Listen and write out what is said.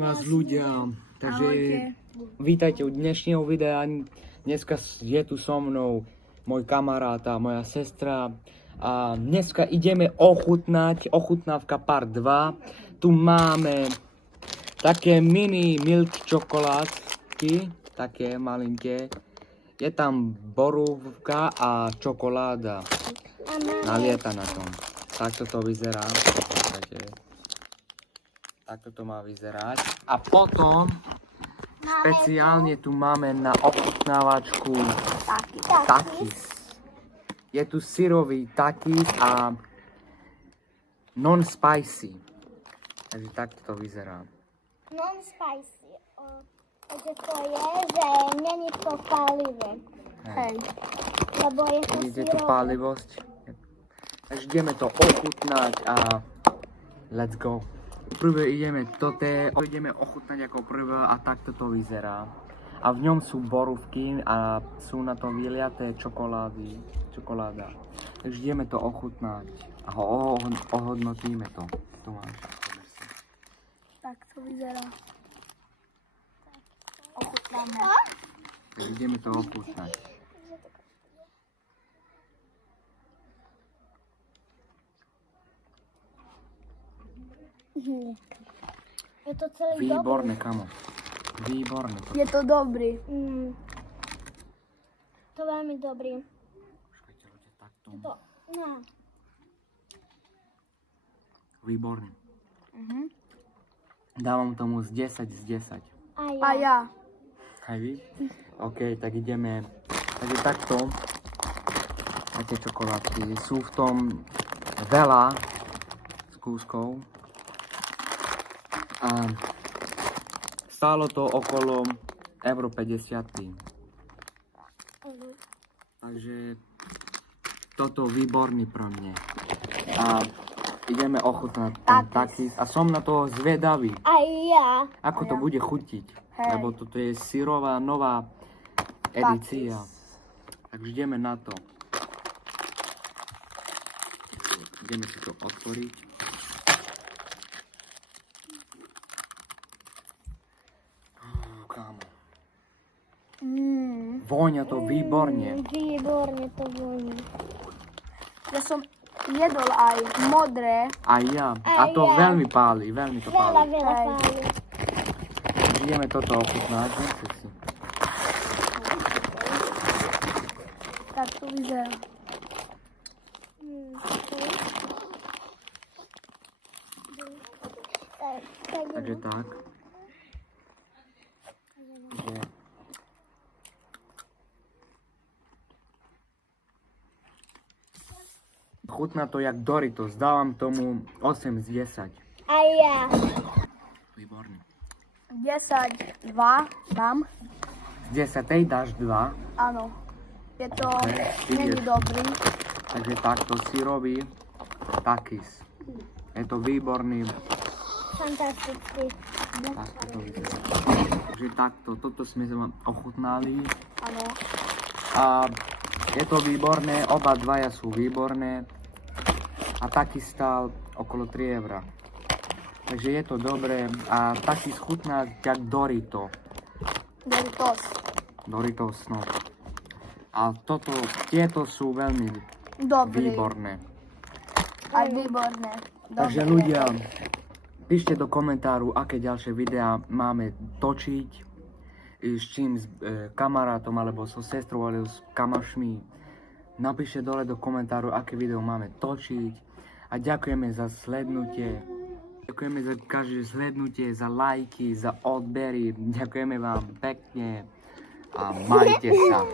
Vás ľudia, takže vítajte u dnešného videa. Dneska je tu so mnou môj kamarát a moja sestra a dneska ideme ochutnať ochutnávka part 2. Tu máme také mini milk čokoládky, také malinké. Je tam borúvka a čokoláda nalieta na tom. Takto to vyzerá. Takto to má vyzerať. A potom špeciálne tu máme na ochutnávačku takis. Je tu syrový takis a non-spicy. Takže takto to vyzerá. Non-spicy. Takže to je, že není to palivé. Hej. Lebo je to Vidíte tu syrové. pálivosť? Takže ideme to ochutnať a let's go. Prvé ideme ochutnať ako prvé a takto to vyzerá. A v ňom sú borúvky a sú na to vyliaté čokoláda. Takže ideme to ochutnať a ohodnotíme to. Tu máš. Tak to vyzerá. Ochutnáme. Takže ideme to ochutnať. Je to celý Výborné, kamo. Výborné. Je to dobrý. To veľmi dobrý. Počkajte, ľudia, takto. No. Výborné. Dávam tomu z 10 z 10. A ja. Aj vy? OK, tak ideme. Takže takto. A tie čokoládky. Sú v tom veľa z kúskov. A stálo to okolo euro 50. Takže toto výborný pro mne. A ideme ochutnať ten takis. A som na to zvedavý. Aj ja. Ako to bude chutiť. Hej. Lebo toto je syrová nová edícia. Takže ideme na to. Ideme si to otvoriť. Kámo. Vôňa to výborne. Výborne to voní. Ja som jedol aj modré. A ja. A to ja. veľmi páli. Veľmi to Veľa páli. páli. Ideme toto ochutnať. Tak to vyzerá. Takže tak. Takže chutná to jak Doritos. Dávam tomu 8 z 10. Aj ja. Výborný. 10, 2 dám. Z 10 dáš 2. Áno. Je to, Ok, není ideš. dobrý. Takže takto syrový takis. Je to výborný. Fantastický. Takto to vyzerá. Takže takto, toto sme ochutnali. Áno. A je to výborné, oba dvaja sú výborné. A taký stál okolo 3 €. Takže je to dobré a taký schutná jak Dorito. Doritos. Doritos, no. A tieto sú veľmi Dobrý. výborné. Aj výborné. Takže Dobré. ľudia, píšte do komentáru, aké ďalšie videá máme točiť, s čím, s kamarátom, alebo so sestrou, alebo s kamašmi. Napíšte dole do komentáru, aké video máme točiť. A ďakujeme za slednutie. Ďakujeme za každé slednutie, za lajky, za odbery. Ďakujeme vám pekne a majte sa.